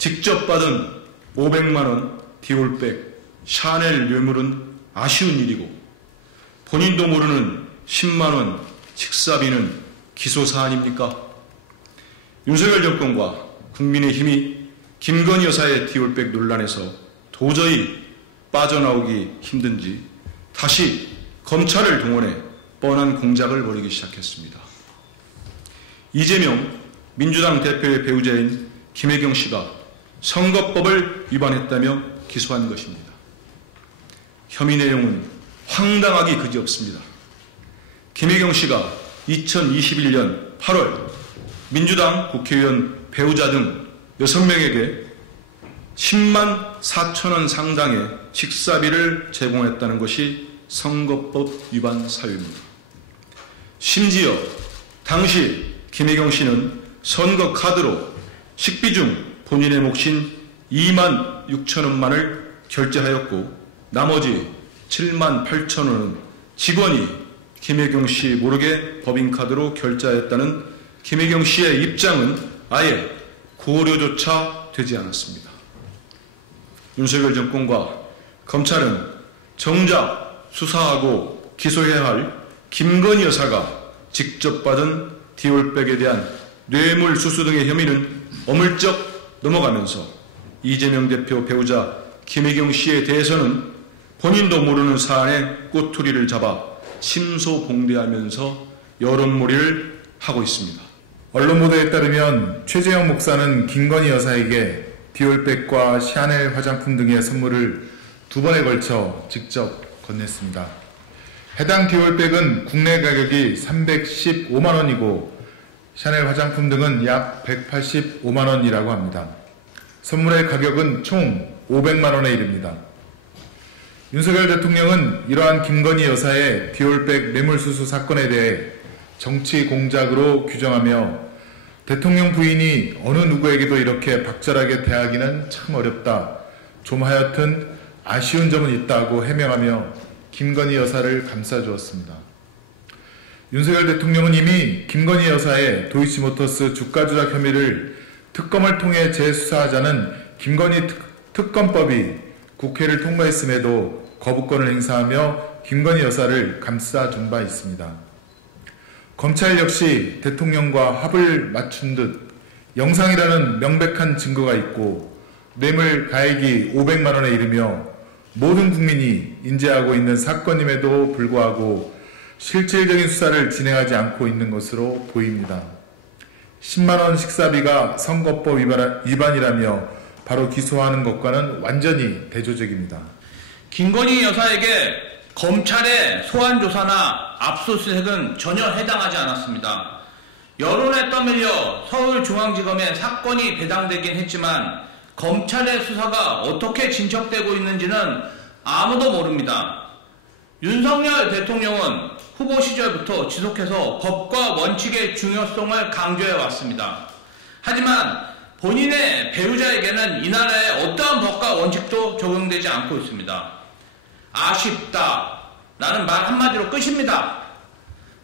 직접 받은 500만원 디올백, 샤넬 뇌물은 아쉬운 일이고 본인도 모르는 10만원 식사비는 기소사안입니까? 윤석열 정권과 국민의힘이 김건희 여사의 디올백 논란에서 도저히 빠져나오기 힘든지 다시 검찰을 동원해 뻔한 공작을 벌이기 시작했습니다. 이재명 민주당 대표의 배우자인 김혜경 씨가 선거법을 위반했다며 기소한 것입니다. 혐의 내용은 황당하기 그지없습니다. 김혜경 씨가 2021년 8월 민주당 국회의원 배우자 등 6명에게 10만 4천원 상당의 식사비를 제공했다는 것이 선거법 위반 사유입니다. 심지어 당시 김혜경 씨는 선거 카드로 식비 중 본인의 몫인 2만 6천원만을 결제하였고 나머지 7만 8천원은 직원이 김혜경 씨 모르게 법인카드로 결제하였다는 김혜경 씨의 입장은 아예 고려조차 되지 않았습니다. 윤석열 정권과 검찰은 정작 수사하고 기소해야 할 김건희 여사가 직접 받은 디올백에 대한 뇌물수수 등의 혐의는 어물쩍 넘어가면서 이재명 대표 배우자 김혜경 씨에 대해서는 본인도 모르는 사안에 꼬투리를 잡아 심소봉대하면서 여론몰이를 하고 있습니다. 언론 보도에 따르면 최재형 목사는 김건희 여사에게 디올백과 샤넬 화장품 등의 선물을 2번에 걸쳐 직접 건넸습니다. 해당 디올백은 국내 가격이 315만 원이고 샤넬 화장품 등은 약 185만 원이라고 합니다. 선물의 가격은 총 500만 원에 이릅니다. 윤석열 대통령은 이러한 김건희 여사의 디올백 뇌물수수 사건에 대해 정치 공작으로 규정하며 대통령 부인이 어느 누구에게도 이렇게 박절하게 대하기는 참 어렵다. 좀 하여튼 아쉬운 점은 있다고 해명하며 김건희 여사를 감싸주었습니다. 윤석열 대통령은 이미 김건희 여사의 도이치모터스 주가 조작 혐의를 특검을 통해 재수사하자는 김건희 특검법이 국회를 통과했음에도 거부권을 행사하며 김건희 여사를 감싸준 바 있습니다. 검찰 역시 대통령과 합을 맞춘 듯 영상이라는 명백한 증거가 있고 뇌물 가액이 500만 원에 이르며 모든 국민이 인지하고 있는 사건임에도 불구하고 실질적인 수사를 진행하지 않고 있는 것으로 보입니다. 10만 원 식사비가 선거법 위반이라며 바로 기소하는 것과는 완전히 대조적입니다. 김건희 여사에게 검찰의 소환조사나 압수수색은 전혀 해당하지 않았습니다. 여론에 떠밀려 서울중앙지검에 사건이 배당되긴 했지만 검찰의 수사가 어떻게 진척되고 있는지는 아무도 모릅니다. 윤석열 대통령은 후보 시절부터 지속해서 법과 원칙의 중요성을 강조해 왔습니다. 하지만 본인의 배우자에게는 이 나라의 어떠한 법과 원칙도 적용되지 않고 있습니다. 아쉽다 라는 말 한마디로 끝입니다.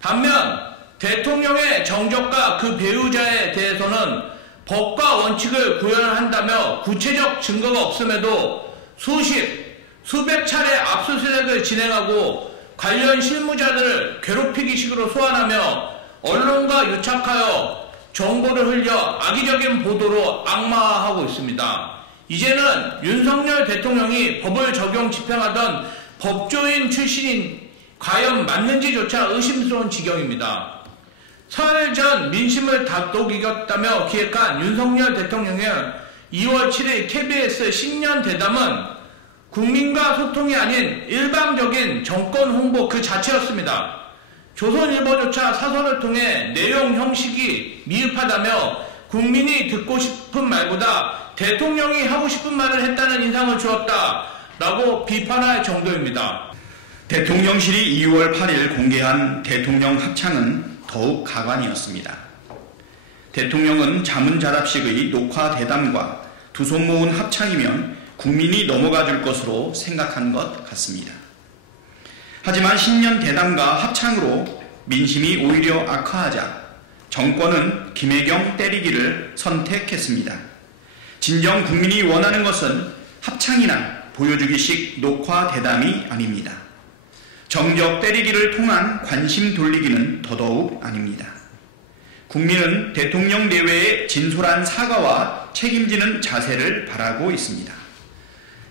반면 대통령의 정적과 그 배우자에 대해서는 법과 원칙을 구현한다며 구체적 증거가 없음에도 수백 차례 압수수색을 진행하고 관련 실무자들을 괴롭히기식으로 소환하며 언론과 유착하여 정보를 흘려 악의적인 보도로 악마화하고 있습니다. 이제는 윤석열 대통령이 법을 적용 집행하던 법조인 출신인 과연 맞는지조차 의심스러운 지경입니다. 사흘 전 민심을 다독이겼다며 기획한 윤석열 대통령의 2월 7일 KBS 신년 대담은 국민과 소통이 아닌 일방적인 정권 홍보 그 자체였습니다. 조선일보조차 사설을 통해 내용 형식이 미흡하다며 국민이 듣고 싶은 말보다 대통령이 하고 싶은 말을 했다는 인상을 주었다라고 비판할 정도입니다. 대통령실이 2월 8일 공개한 대통령 합창은 더욱 가관이었습니다. 대통령은 자문자답식의 녹화 대담과 두 손 모은 합창이면 국민이 넘어가 줄 것으로 생각한 것 같습니다. 하지만 신년 대담과 합창으로 민심이 오히려 악화하자 정권은 김혜경 때리기를 선택했습니다. 진정 국민이 원하는 것은 합창이나 보여주기식 녹화 대담이 아닙니다. 정적 때리기를 통한 관심 돌리기는 더더욱 아닙니다. 국민은 대통령 내외의 진솔한 사과와 책임지는 자세를 바라고 있습니다.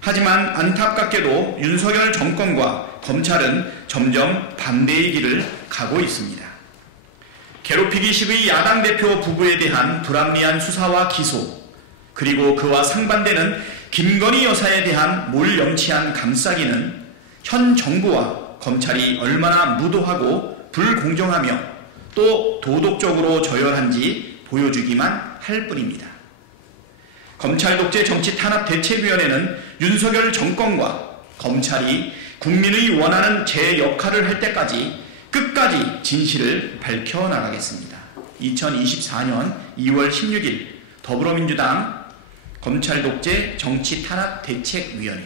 하지만 안타깝게도 윤석열 정권과 검찰은 점점 반대의 길을 가고 있습니다. 괴롭히기식의 야당 대표 부부에 대한 불합리한 수사와 기소, 그리고 그와 상반되는 김건희 여사에 대한 몰염치한 감싸기는 현 정부와 검찰이 얼마나 무도하고 불공정하며 또 도덕적으로 저열한지 보여주기만 할 뿐입니다. 검찰 독재 정치 탄압 대책위원회는 윤석열 정권과 검찰이 국민의 원하는 제 역할을 할 때까지 끝까지 진실을 밝혀나가겠습니다. 2024년 2월 16일 더불어민주당 검찰 독재 정치 탄압 대책위원회